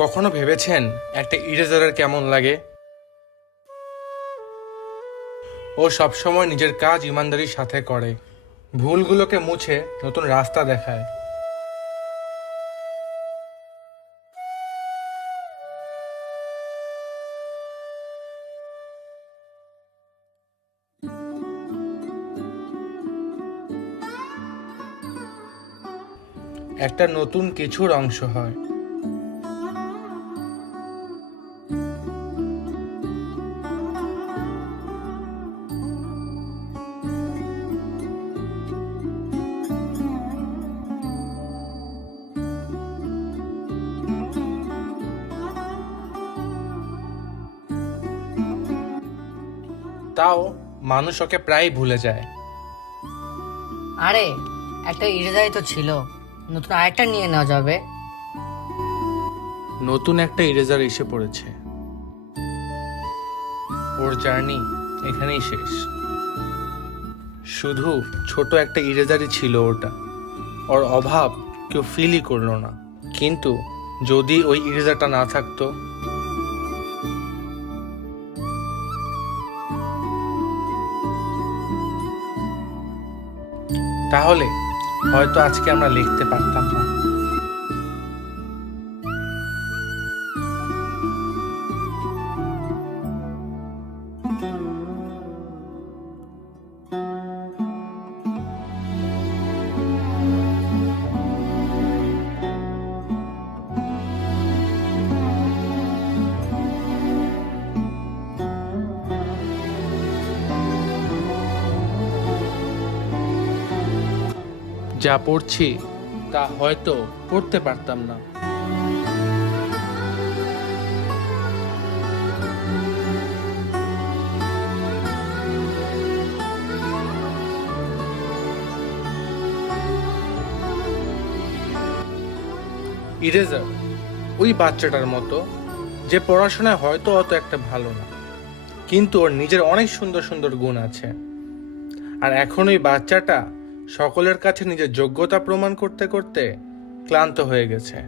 কখনো ভেবেছেন একটা ইরেজারের কেমন লাগে? ও সবসময় নিজের কাজ ইমানদারির সাথে করে, ভুলগুলোকে মুছে নতুন রাস্তা দেখায়। একটা নতুন কিছুর অংশ হয়। তাও মানুষ ওকে প্রায় ভুলে যায়। আরে, একটা ইরেজারই তো ছিল, নতুন আরেকটা নিয়ে নেওয়া যাবে। নতুন একটা ইরেজার এসে পড়েছে। ওর জার্নি এখানেই শেষ। শুধু ছোট একটা ইরেজারই ছিল ওটা। ওর অভাব কেউ ফিলই করলো না। কিন্তু যদি ওই ইরেজারটা না থাকতো, তাহলে হয়তো আজকে আমরা লিখতে পারতাম না। যা পড়ছি তা হয়তো পড়তে পারতাম না। ইরেজার ওই বাচ্চাটার মতো, যে পড়াশোনায় হয়তো অত একটা ভালো না, কিন্তু ওর নিজের অনেক সুন্দর সুন্দর গুণ আছে। আর এখন ওই বাচ্চাটা সকলের কাছে নিজের যোগ্যতা প্রমাণ করতে করতে ক্লান্ত হয়ে গেছে।